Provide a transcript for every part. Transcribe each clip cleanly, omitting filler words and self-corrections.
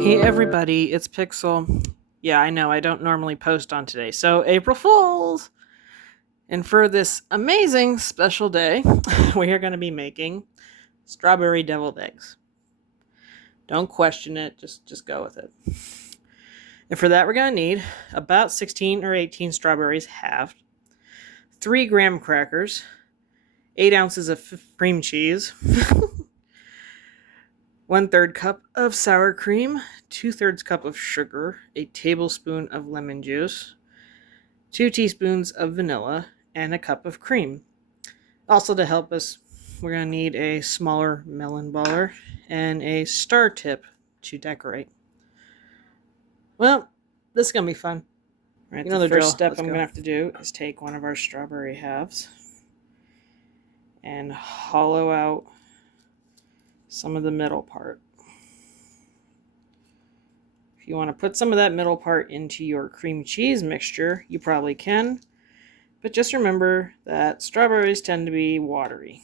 Hey everybody, it's Pixel. Yeah, I know I don't normally post on today, so April Fools! And for this amazing special day, we are going to be making strawberry deviled eggs. Don't question it, just go with it. And for that we're going to need about 16 or 18 strawberries halved, 3 graham crackers, 8 ounces of cream cheese, 1/3 cup of sour cream, 2/3 cup of sugar, a tablespoon of lemon juice, 2 teaspoons of vanilla, and a cup of cream. Also to help us, we're going to need a smaller melon baller and a star tip to decorate. Well, this is going to be fun. Right, the first step I'm going to have to do is take one of our strawberry halves and hollow out some of the middle part. If you want to put some of that middle part into your cream cheese mixture, you probably can. But just remember that strawberries tend to be watery.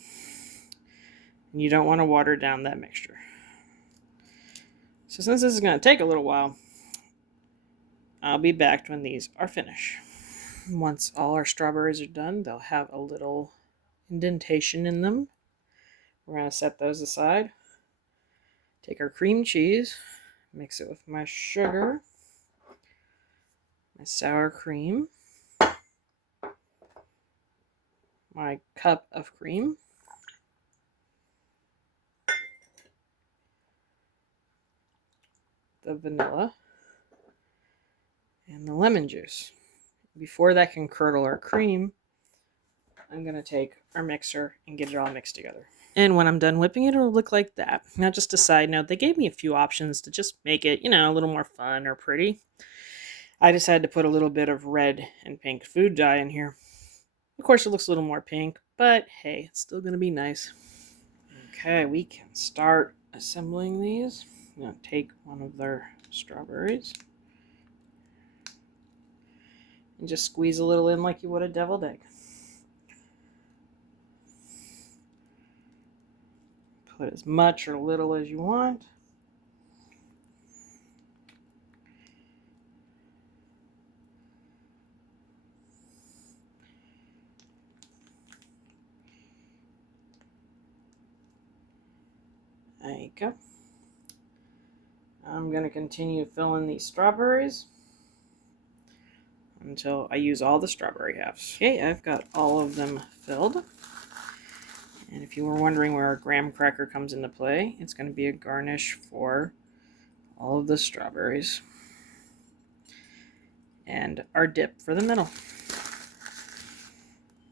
And you don't want to water down that mixture. So since this is going to take a little while, I'll be back when these are finished. Once all our strawberries are done, they'll have a little indentation in them. We're going to set those aside. Take our cream cheese, mix it with my sugar, my sour cream, my cup of cream, the vanilla, and the lemon juice. Before that can curdle our cream, I'm going to take our mixer and get it all mixed together. And when I'm done whipping it, it'll look like that. Now, just a side note, they gave me a few options to just make it, a little more fun or pretty. I decided to put a little bit of red and pink food dye in here. Of course, it looks a little more pink, but hey, it's still going to be nice. Okay, we can start assembling these. I'm going to take one of their strawberries and just squeeze a little in like you would a deviled egg. Put as much or little as you want. There you go. I'm going to continue filling these strawberries until I use all the strawberry halves. Okay, I've got all of them filled. And if you were wondering where our graham cracker comes into play, it's going to be a garnish for all of the strawberries. And our dip for the middle.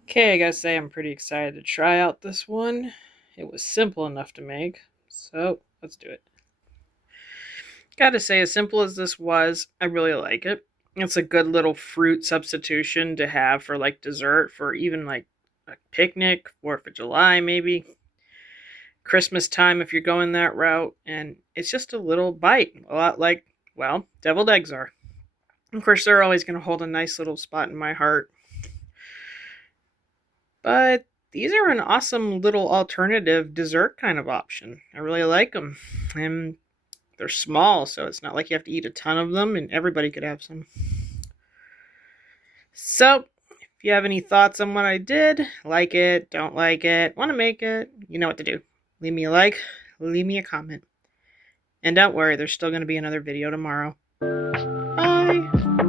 Okay, I gotta say I'm pretty excited to try out this one. It was simple enough to make, so let's do it. Gotta say, as simple as this was, I really like it. It's a good little fruit substitution to have for like dessert, for even like a picnic, 4th of July maybe, Christmas time if you're going that route. And it's just a little bite, a lot like, well, deviled eggs are. Of course, they're always going to hold a nice little spot in my heart. But these are an awesome little alternative dessert kind of option. I really like them. And they're small, so it's not like you have to eat a ton of them, and everybody could have some. So, if you have any thoughts on what I did, like it, don't like it, want to make it, you know what to do. Leave me a like, leave me a comment. And don't worry, there's still going to be another video tomorrow. Bye!